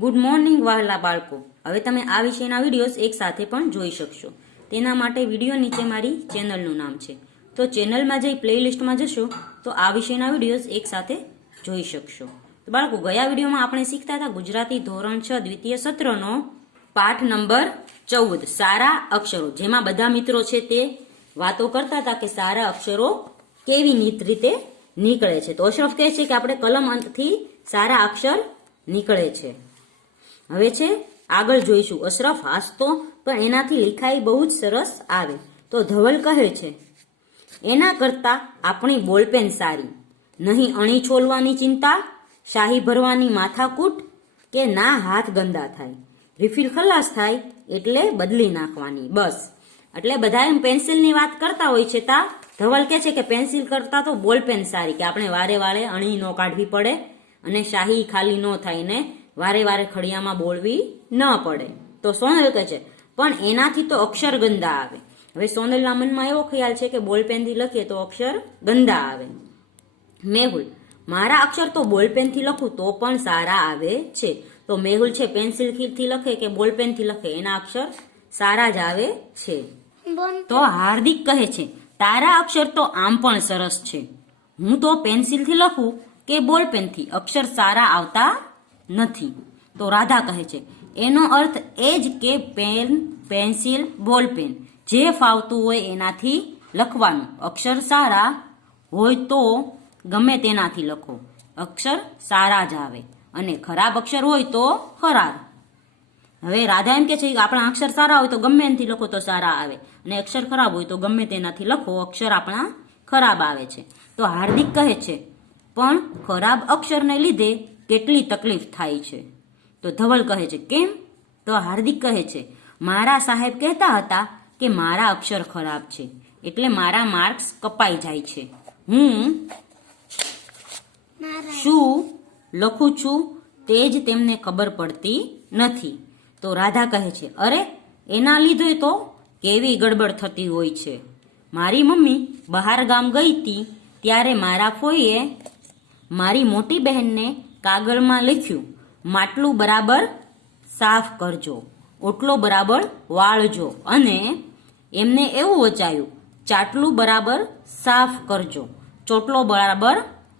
Good morning વહાલા બાળકો. હવે તમે આ વિષયના વિડીયોઝ એક સાથે પણ જોઈ શકશો. તેના માટે વિડીયો નીચે મારી ચેનલનું નામ છે, તો ચેનલમાં જઈ પ્લેલિસ્ટમાં જશો તો આ વિષયના વિડીયોઝ એક સાથે જોઈ શકશો. તો બાળકો, ગયા વિડીયોમાં આપણે શીખતા હતા ગુજરાતી ધોરણ 6 દ્વિતીય સત્રનો પાઠ નંબર 14 સારા અક્ષરો, જેમાં બધા મિત્રો છે તે વાતો કરતા હતા કે સારા અક્ષરો કેવી નીત રીતે નીકળે છે. તો અશરફ કહે છે કે આપણે કલમ અંતથી સારા અક્ષર નીકળે છે. હવે છે આગળ જોઈશું. અશરફ હાસતો પણ એનાથી લિખાઈ બહુ જ સરસ આવે. તો ધવલ કહે છે એના કરતા આપણી બોલપેન સારી, નહીં અણી છોલવાની ચિંતા, શાહી ભરવાની માથાકૂટ, કે ના હાથ ગંદા થાય, રિફિલ ખલાસ થાય એટલે બદલી નાખવાની. બસ, એટલે બધા એમ પેન્સિલની વાત કરતા હોય છે. તા ધવલ કહે છે કે પેન્સિલ કરતા તો બોલપેન સારી, કે આપણે વારે વારે અણી ન કાઢવી પડે અને શાહી ખાલી ન થાય ને વારે વારે ખડિયામાં બોલવી ન પડે. તો સોનલ કહે છે પણ એનાથી તો અક્ષર ગંદા આવે. હવે સોનલના મનમાં એવો ખ્યાલ છે કે બોલપેનથી લખીએ તો અક્ષર ગંદા આવે. મેહુલ મારા અક્ષર તો બોલપેનથી લખું તો પણ સારા આવે છે. તો મેહુલ છે પેન્સિલથી લખે કે બોલપેનથી લખે એના અક્ષર સારા જ આવે છે. તો હાર્દિક કહે છે તારા અક્ષર તો આમ પણ સરસ છે, હું તો પેન્સિલથી લખું કે બોલપેનથી અક્ષર સારા આવતા નથી. તો રાધા કહે છે એનો અર્થ એ જ કે પેન, પેન્સિલ, બોલપેન જે ફાવતું હોય એનાથી લખવાનું. અક્ષર સારા હોય તો ગમે તેનાથી લખો, અક્ષર સારા જ આવે, અને ખરાબ અક્ષર હોય તો ખરાબ. હવે રાધા એમ કે છે કે આપણા અક્ષર સારા હોય તો ગમે એનાથી લખો તો સારા આવે, અને અક્ષર ખરાબ હોય તો ગમે તેનાથી લખો અક્ષર આપણા ખરાબ આવે છે. તો હાર્દિક કહે છે પણ ખરાબ અક્ષરને લીધે કેટલી તકલીફ થાય છે. તો ધવલ કહે છે કેમ? તો હાર્દિક કહે છે મારા સાહેબ કહેતા હતા કે મારા અક્ષર ખરાબ છે એટલે મારા માર્ક્સ કપાઈ જાય છે. હું શું લખું છું તે જ તેમને ખબર પડતી નથી. તો રાધા કહે છે અરે એના લીધે તો કેવી ગડબડ થતી હોય છે. મારી મમ્મી બહાર ગામ ગઈ હતી ત્યારે મારા ફોઈએ મારી મોટી બહેનને કાગળમાં લખ્યું માટલું બરાબર સાફ કરજો, ઓટલો બરાબર વાળજો, અને એમને એવું વચાયું ચાટલું બરાબર સાફ કરજો, ચોટલો બરાબર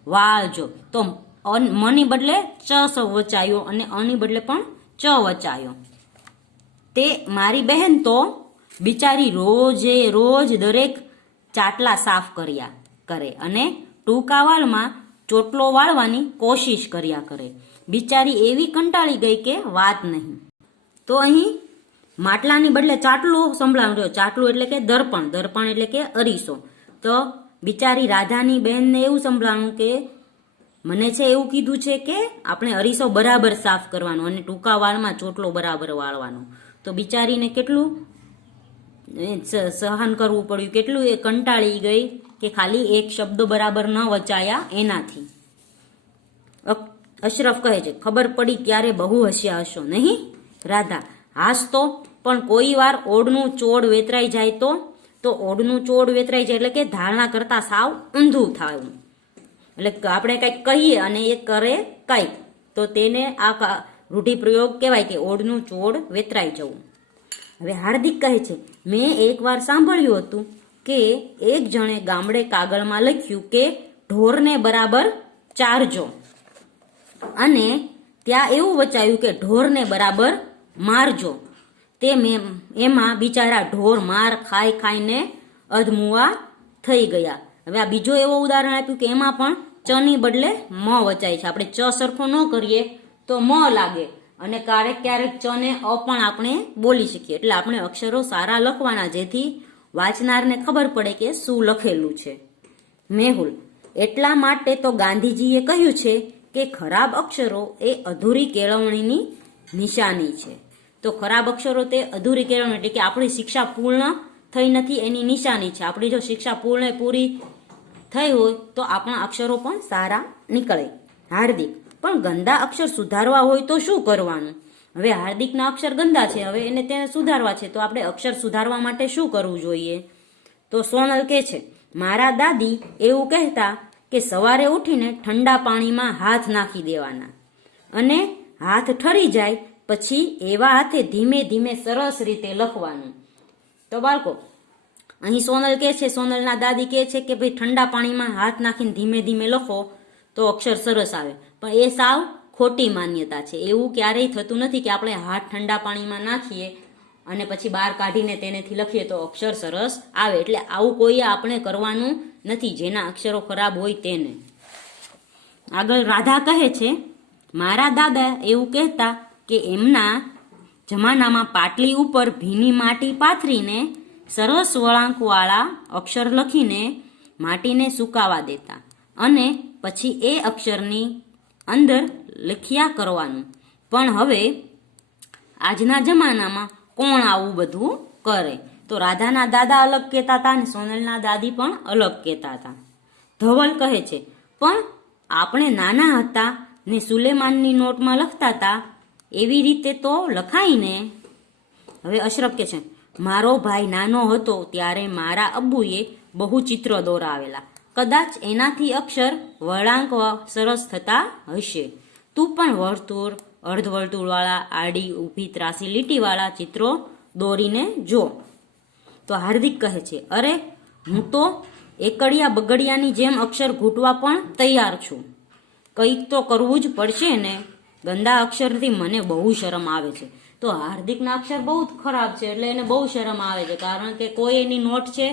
વાળજો. તો મની બદલે ચ વચાયો અને અની બદલે પણ ચ વચાયો. તે મારી બહેન તો બિચારી રોજે રોજ દરેક ચાટલા સાફ કર્યા કરે અને ટૂંકા વાળમાં ચોટલો વાળવાની કોશિશ કર્યા કરે. બિચારી એવી કંટાળી ગઈ કે વાત નહીં. તો અહીં માટલાની બદલે ચાટલું સંભળાવ્યું રહ્યો. ચાટલું એટલે કે દર્પણ, દર્પણ એટલે કે અરીસો. તો બિચારી રાધાની બહેનને એવું સંભળાવ્યું કે મને છે એવું કીધું છે કે આપણે અરીસો બરાબર સાફ કરવાનો અને ટૂંકા વાળમાં ચોટલો બરાબર વાળવાનો. તો બિચારીને કેટલું સહન કરવું પડ્યું, કેટલું એ કંટાળી ગઈ કે ખાલી એક શબ્દ બરાબર ન વચાયા એનાથી. અશરફ કહે છે ખબર પડી ક્યારે બહુ હસ્યા હશો નહીં? રાધા હાસતો પણ કોઈ વાર ઓડનું ચોડ વેતરાઈ જાય તો ઓડનું ચોડ વેતરાઈ જાય એટલે કે ધારણા કરતા સાવ ઊંધું થાય. એટલે આપણે કંઈક કહીએ અને એ કરે કંઈક, તો તેને આ રૂઢિપ્રયોગ કહેવાય કે ઓડનું ચોડ વેતરાઈ જવું. હવે હાર્દિક કહે છે મેં એકવાર સાંભળ્યું હતું કે એક જણે ગામડે કાગળમાં લખ્યું કે ઢોરને બરાબર ચારજો, અને ત્યાં એવું વચાયું કે ઢોરને બરાબર મારજો. તે એમાં બિચારા ઢોર માર ખાઈને અધમુઆ થઈ ગયા. હવે આ બીજો એવો ઉદાહરણ આપ્યું કે એમાં પણ ચની બદલે મ વચાય છે. આપણે ચ સરખો ન કરીએ તો મ લાગે, અને ક્યારેક ક્યારેક ચને અ પણ આપણે બોલી શકીએ. એટલે આપણે અક્ષરો સારા લખવાના જેથી વાંચનારને ખબર પડે કે શું લખેલું છે. મેહુલ એટલા માટે તો ગાંધીજીએ કહ્યું છે કે ખરાબ અક્ષરો એ અધૂરી કેળવણીની નિશાની છે. તો ખરાબ અક્ષરો તે અધૂરી કેળવણી એટલે કે આપણી શિક્ષા પૂર્ણ થઈ નથી એની નિશાની છે. આપણી જો શિક્ષા પૂરી થઈ હોય તો આપણા અક્ષરો પણ સારા નીકળે. હાર્દિક પણ ગંદા અક્ષર સુધારવા હોય તો શું કરવાનું? હવે હાર્દિકના અક્ષર ગંદા છે, હવે તેને સુધારવા છે, તો આપણે અક્ષર સુધારવા માટે શું કરવું જોઈએ? તો સોનલ કહે છે મારા દાદી એવું કહેતા કે સવારે ઉઠીને ઠંડા પાણીમાં હાથ નાખી દેવાના અને હાથ ઠરી જાય પછી એવા હાથે ધીમે ધીમે સરસ રીતે લખવાનું. તો બાળકો અહીં સોનલ કે છે, સોનલના દાદી કહે છે કે ભાઈ ઠંડા પાણીમાં હાથ નાખીને ધીમે ધીમે લખો તો અક્ષર સરસ આવે. પણ એ સાવ ખોટી માન્યતા છે. એવું ક્યારેય થતું નથી કે આપણે હાથ ઠંડા પાણીમાં નાખીએ અને પછી બહાર કાઢીને તેનેથી લખીએ તો અક્ષર સરસ આવે. એટલે આવું કોઈએ આપણે કરવાનું નથી, જેના અક્ષરો ખરાબ હોય તેને. આગળ રાધા કહે છે, મારા દાદા એવું કહેતા કે એમના જમાનામાં પાટલી ઉપર ભીની માટી પાથરીને સરસ વળાંકવાળા અક્ષર લખીને માટીને સુકાવા દેતા અને પછી એ અક્ષરની અંદર લખ્યા કરવાનું. પણ હવે આજના જમાનામાં કોણ આવું બધું કરે? તો રાધાના દાદા અલગ કહેતા હતા અને સોનલના દાદી પણ અલગ કહેતા હતા. ધવલ કહે છે, પણ આપણે નાના હતા ને સુલેમાનની નોટમાં લખતા હતા એવી રીતે તો લખાય ને. હવે અશરફ કે છે, મારો ભાઈ નાનો હતો ત્યારે મારા અબ્બુએ બહુ ચિત્ર દોરાવેલા. કદાચ એનાથી અક્ષર વળાંક સરસ થતા હશે. તું પણ વર્તુળ, અર્ધવર્તુળવાળા, આડી, ઊભી, ત્રાસી લીટીવાળા ચિત્રો દોરીને જો. તો હાર્દિક કહે છે, અરે હું તો એકડિયા બગડિયાની જેમ અક્ષર ઘૂંટવા પણ તૈયાર છું. કંઈક તો કરવું જ પડશે ને. ગંદા અક્ષરથી મને બહુ શરમ આવે છે. તો હાર્દિકના અક્ષર બહુ જ ખરાબ છે એટલે એને બહુ શરમ આવે છે, કારણ કે કોઈ એની નોટ છે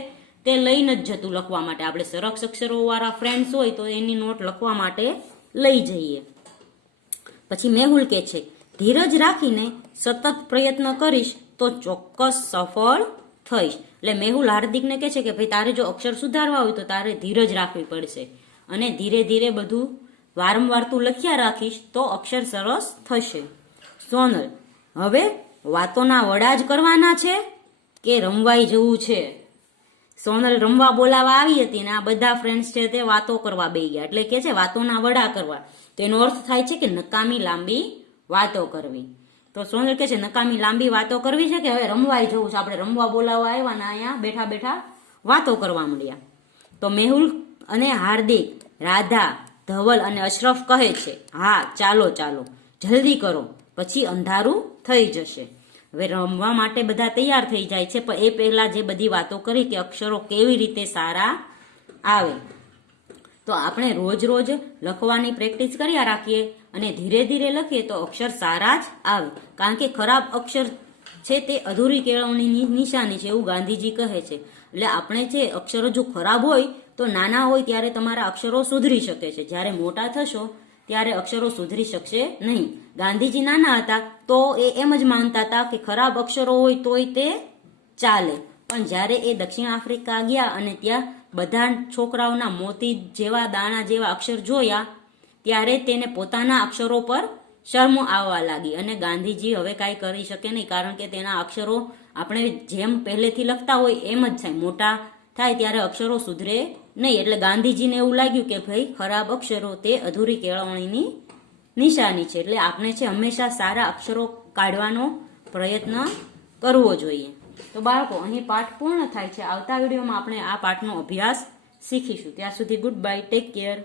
તે લઈને જ જતું લખવા માટે. આપણે સરસ અક્ષરોવાળા ફ્રેન્ડ્સ હોય તો એની નોટ લખવા માટે લઈ જઈએ. પછી મેહુલ કે છે, ધીરજ રાખીને સતત પ્રયત્ન કરીશ તો ચોક્કસ સફળ થઈશ. એટલે મેહુલ હાર્દિકને કહે છે કે ભાઈ તારે જો અક્ષર સુધારવા હોય તો તારે ધીરજ રાખવી પડશે અને ધીરે ધીરે બધું વારંવાર તું લખ્યા રાખીશ તો અક્ષર સરસ થશે. સોનલ, હવે વાતોના વડા જ કરવાના છે કે રમવાઈ જવું છે? સોનલ રમવા બોલાવા આવી હતી ને આ બધા ફ્રેન્ડ્સ છે તે વાતો કરવા બેસી ગયા, એટલે કે છે વાતોના વડા કરવા. તો એનો અર્થ થાય છે કે નકામી લાંબી વાતો કરવી. તો સોનલ કે છે નકામી લાંબી વાતો કરવી છે કે હવે રમવાઈ જવું છે? આપણે રમવા બોલાવવા આવ્યા ને અહીંયા બેઠા બેઠા વાતો કરવા મળ્યા. તો મેહુલ અને હાર્દિક, રાધા, ધવલ અને અશરફ કહે છે, હા ચાલો ચાલો જલ્દી કરો પછી અંધારું થઈ જશે. હવે રમવા માટે બધા તૈયાર થઈ જાય છે, પણ એ પહેલા જે બધી વાતો કરી કે અક્ષરો કેવી રીતે સારા આવે. તો આપણે રોજ રોજ લખવાની પ્રેક્ટિસ કર્યા રાખીએ અને ધીરે ધીરે લખીએ તો અક્ષર સારા જ આવે. કારણ કે ખરાબ અક્ષર છે તે અધૂરી કેળવણીની નિશાની છે એવું ગાંધીજી કહે છે. એટલે આપણે જે અક્ષરો જો ખરાબ હોય તો નાના હોય ત્યારે તમારા અક્ષરો સુધરી શકે છે, જ્યારે મોટા થશો ત્યારે અક્ષરો સુધરી શકશે નહીં. ગાંધીજી નાના હતા તો એ એમ જ માનતા હતા કે ખરાબ અક્ષરો હોય તોય તે ચાલે, પણ જ્યારે એ દક્ષિણ આફ્રિકા ગયા અને ત્યાં બધા છોકરાઓના મોતી જેવા દાણા જેવા અક્ષર જોયા ત્યારે તેને પોતાના અક્ષરો પર શરમ આવવા લાગી અને ગાંધીજી હવે કાંઈ કરી શકે નહીં, કારણ કે તેના અક્ષરો આપણે જેમ પહેલેથી લખતા હોય એમ જ થાય. મોટા થાય ત્યારે અક્ષરો સુધરે નહીં. એટલે ગાંધીજીને એવું લાગ્યું કે ભાઈ ખરાબ અક્ષરો તે અધૂરી કેળવણીની નિશાની છે, એટલે આપણે છે હંમેશા સારા અક્ષરો કાઢવાનો પ્રયત્ન કરવો જોઈએ. તો બાળકો અહીં પાઠ પૂર્ણ થાય છે. આવતા વિડીયોમાં આપણે આ પાઠનો અભ્યાસ શીખીશું. ત્યાં સુધી ગુડ બાય, ટેક કેર.